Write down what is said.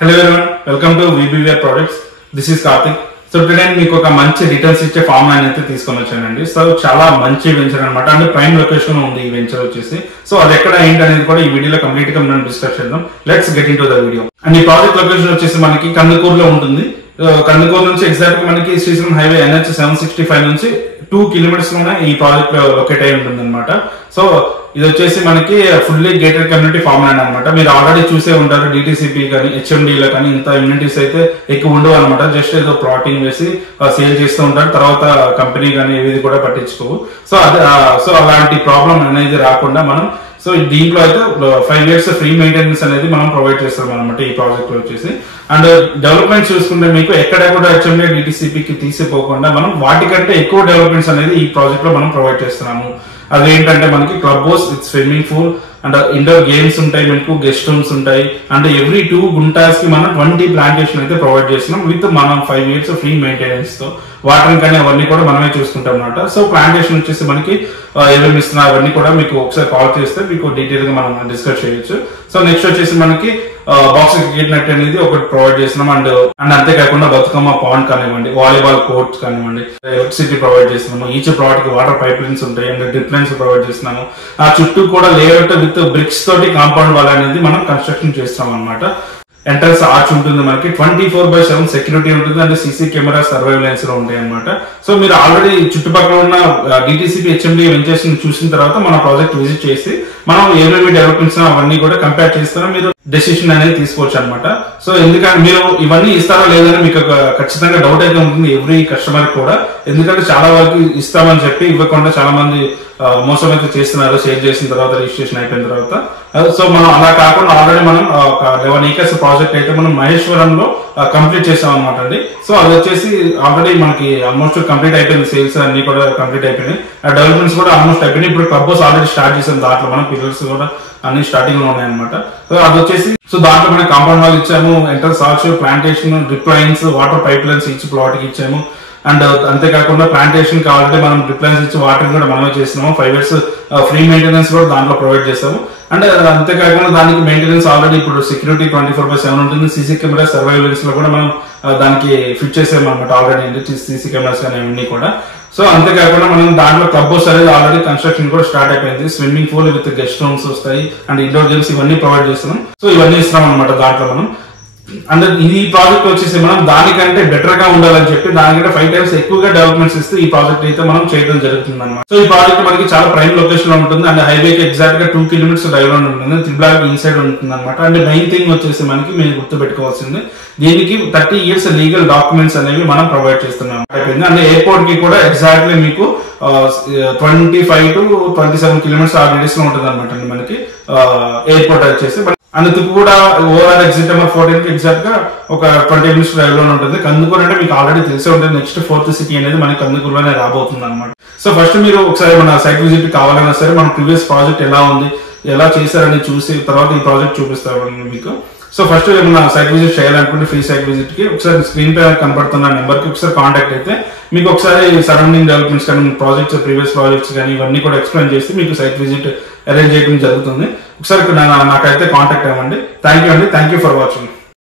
Hello everyone, welcome to VBVR Products. This is Karthik. So today మీకు ఒక మంచి returns ఇచ్చే ఫార్మ్లాండ్ అయితే తీసుకొని వచ్చానండి. సో చాలా మంచి వెంచర్ అన్నమాట. అంటే ప్రైమ్ లొకేషన్ ఉంది ఈ వెంచర్ వచ్చేసి. సో అది ఎక్కడ ఏంటి అనేది కూడా ఈ వీడియోలో కంప్లీట్ గా మనం డిస్కస్ చేద్దాం. Let's get into the video. And ఈ ప్రాజెక్ట్ లొకేషన్ వచ్చేసి మనకి కందుకూర్ లో ఉంటుంది. కందుకూర్ నుంచి ఎగ్జాక్ట్ గా మనకి శ్రీశైలం హైవే NH 765 నుంచి 2 కిలోమీటర్స్ లోనే ఈ ప్రాజెక్ట్ లొకేట్ అయి ఉంటుంది అనమాట. సో ఇది వచ్చేసి మనకి ఫుల్లీ గేటెడ్ కమ్యూనిటీ ఫార్మ్లాండ్ అనమాట. మీరు ఆల్రెడీ చూసే ఉంటారు DTCP కానీ HMD లో కానీ ఇంత ఇమ్యూనిటీస్ అయితే ఎక్కువ ఉండవు అనమాట. జస్ట్ ఏదో ప్లాటింగ్ వేసి సేల్ చేస్తూ ఉంటారు, తర్వాత కంపెనీ కానీ ఏది కూడా పట్టించుకోవు. సో సో అలాంటి ప్రాబ్లం అనేది రాకుండా మనం సో దీంట్లో అయితే 5 years ఫ్రీ మెయింటెనెన్స్ అనేది మనం ప్రొవైడ్ చేస్తాం అనమాట ఈ ప్రాజెక్ట్ లో వచ్చేసి. అండ్ డెవలప్మెంట్ చూసుకుంటే మీకు ఎక్కడ కూడా HMD DTCP కి తీసిపోకుండా మనం వాటికంటే ఎక్కువ డెవలప్మెంట్స్ అనేది ఈ ప్రాజెక్ట్ లో మనం ప్రొవైడ్ చేస్తున్నాము. అది ఏంటంటే మనకి clubhouse with swimming pool and indoor games ఉంటాయి, మీకు గెస్ట్ రూమ్స్ ఉంటాయి. అండ్ ఎవ్రీ 2 గుంటాస్ కి మనం 20 ప్లాంటేషన్ అయితే ప్రొవైడ్ చేస్తున్నాం విత్ మనం 5 years ఫ్రీ మెయింటెనెన్స్ తో. వాటర్ కానీ అవన్నీ కూడా మనమే చూసుకుంటాం అనమాట. సో ప్లాంటేషన్ వచ్చేసి మనకి ఏమేమి ఇస్తున్నారు అవన్నీ కూడా మీకు ఒకసారి కాల్ చేస్తే మీకు డీటెయిల్ గా మనం డిస్కస్ చేయొచ్చు. సో నెక్స్ట్ వచ్చేసి మనకి బాక్స్ క్రికెట్ నెట్ అనేది ఒకటి ప్రొవైడ్ చేస్తున్నాం. అండ్ అంతేకాకుండా బతుకమ్మ పాండ్ కానివ్వండి, వాలీబాల్ కోర్ట్స్ కానివ్వండి, ఎలక్ట్రిసిటీ ప్రొవైడ్ చేస్తున్నాము. ఈచ్ ప్రోడక్ట్ కి వాటర్ పైప్ లైన్స్ ఉంటాయి అండ్ డ్రిప్ లైన్స్ ప్రొవైడ్ చేస్తున్నాము. ఆ చుట్టూ కూడా లేఅవుట్ విత్ బ్రిక్స్ తోటి కాంపౌండ్ వాల్ అనేది మనం కన్స్ట్రక్షన్ చేస్తాం అనమాట. ఎంట్రన్స్ ఆర్చ్ ఉంటుంది, మనకి 24/7 సెక్యూరిటీ ఉంటుంది అండ్ CC కెమెరా సర్వైలెన్స్ లో ఉంటాయి అనమాట. సో మీరు ఆల్రెడీ చుట్టుపక్కల ఉన్న DTCP HMD వెంచర్స్ చూసిన తర్వాత మన ప్రాజెక్ట్ విజిట్ చేసి మనం ఏమేమి డెవలప్మెంట్స్ అవన్నీ కూడా కంపేర్ చేస్తారో మీరు డెసిషన్ అనేది తీసుకోవచ్చు అనమాట. సో ఎందుకంటే మీరు ఇవన్నీ ఇస్తారా లేదని మీకు ఖచ్చితంగా డౌట్ అయితే ఉంటుంది ఎవ్రీ కస్టమర్ కూడా. ఎందుకంటే చాలా వరకు ఇస్తామని చెప్పి ఇవ్వకుండా చాలా మంది మోసం అయితే చేస్తున్నారు సేల్ చేసిన తర్వాత, రిజిస్ట్రేషన్ అయిపోయిన తర్వాత. సో మనం అలా కాకుండా ఆల్రెడీ మనం ఒక 11 acres ప్రాజెక్ట్ అయితే మనం మహేశ్వరంలో కంప్లీట్ చేసాం అనమాట అండి. సో అది వచ్చేసి ఆల్రెడీ మనకి ఆల్మోస్ట్ కంప్లీట్ అయిపోయింది, సేల్స్ అన్ని కూడా కంప్లీట్ అయిపోయినాయి, డెవలప్మెంట్స్ కూడా ఆల్మోస్ట్ అయిపోయినాయి. ఇప్పుడు క్లబ్ హౌస్ ఆల్రెడీ స్టార్ట్ చేసాం, దాంట్లో మనం పిల్లర్స్ కూడా అన్ని స్టార్టింగ్ లో ఉన్నాయన్నమాట. సో అది వచ్చేసి సో దాంట్లో మనం కాంపౌండ్ వాల్ ఇచ్చాము, entrance arch, plantation, drip lines, water pipe lines ఇచ్చి ప్లాట్ కి ఇచ్చాము. అండ్ అంతేకాకుండా ప్లాంటేషన్ కావాలంటే మనం డ్రిప్ లైన్స్ ఇచ్చి వాటర్ కూడా మనమే చేస్తున్నాము. 5 years ఫ్రీ మెయింటెనెన్స్ కూడా దాంట్లో ప్రొవైడ్ చేస్తాము. అండ్ అంతేకాకుండా దానికి మెయింటెనెన్స్ ఆల్రెడీ ఇప్పుడు సెక్యూరిటీ 24/7 ఉంటుంది. CC కెమెరా సర్వైలెన్స్ లో కూడా మనం దానికి ఫిట్ చేసాము అనమాట ఆల్రెడీ, CC కెమెరాస్ కానీ అవన్నీ కూడా. సో అంతేకాకుండా మనం దాంట్లో క్లబ్ హౌస్ అనేది ఆల్రెడీ కన్స్ట్రక్షన్ కూడా స్టార్ట్ అయిపోయింది. Swimming pool with guest rooms వస్తాయి అండ్ ఇండోర్ గేమ్స్ ఇవన్నీ ప్రొవైడ్ చేస్తున్నాం. సో ఇవన్నీ ఇస్తున్నాం అనమాట దాంట్లో మనం. అండ్ ఈ ప్రాజెక్ట్ వచ్చేసి మనం దానికంటే బెటర్ గా ఉండాలని చెప్పి దానికంటే 5 times ఎక్కువగా డెవలప్మెంట్స్ ఇస్తే ఈ ప్రాజెక్ట్ అయితే మనం చేయడం జరుగుతుంది అనమాట. సో ఈ ప్రాజెక్ట్ మనకి చాలా ప్రైమ్ లొకేషన్ లో ఉంటుంది అండ్ హైవేకి ఎగ్జాక్ట్ గా 2 kilometers డ్రైవ్ లో ఉంటుంది, త్రిబ్లాక్ ఇన్సైడ్ ఉంటుంది అనమాట. అండ్ మెయిన్ థింగ్ వచ్చేసి మనకి మీరు గుర్తు పెట్టుకోవాల్సింది, దీనికి 30 years లీగల్ డాక్యుమెంట్స్ అనేవి మనం ప్రొవైడ్ చేస్తున్నాం. అండ్ ఎయిర్పోర్ట్ కి కూడా ఎగ్జాక్ట్లీ మీకు 25 to 27 kilometers ఆ రేడియస్ లో ఉంటుంది అనమాట అండి మనకి ఎయిర్పోర్ట్ వచ్చేసి. అందుకు కూడా ఓవరాల్ ఎగ్జిట్ నెంబర్ 14 కి ఎగ్జాక్ట్ గా ఒక 20 minutes డ్రైవ్ లో ఉంటుంది. కందుకూర్ అంటే మీకు ఆల్రెడీ తెలిసే ఉంటుంది, నెక్స్ట్ 4th సిటీ అనేది మనకి కందుకూర్ లోనే రాబోతుంది అనమాట. సో ఫస్ట్ మీరు ఒకసారి మన సైట్ విజిట్ కావాలన్నా సరే మన ప్రీవియస్ ప్రాజెక్ట్ ఎలా ఉంది, ఎలా చేశారని చూసి తర్వాత ఈ ప్రాజెక్ట్ చూపిస్తాను మీకు. సో ఫస్ట్ ఏమన్నా సైట్ విజిట్ చేయాలనుకుంటే ఫ్రీ సైట్ విజిట్ కి ఒకసారి స్క్రీన్ పై కనబడుతున్న నెంబర్ కి ఒకసారి కాంటాక్ట్ అయితే మీకు ఒకసారి సరౌండింగ్ డెవలప్మెంట్స్ కానీ ప్రాజెక్ట్స్, ప్రీవియస్ ప్రాజెక్ట్స్ కానీ ఇవన్నీ కూడా ఎక్స్ప్లెయిన్ చేసి మీకు సైట్ విజిట్ అరేంజ్ చేయడం జరుగుతుంది. ఒకసారి నాకైతే కాంటాక్ట్ అవ్వండి. థ్యాంక్ యూ అండి, థ్యాంక్ యూ ఫర్ వాచింగ్.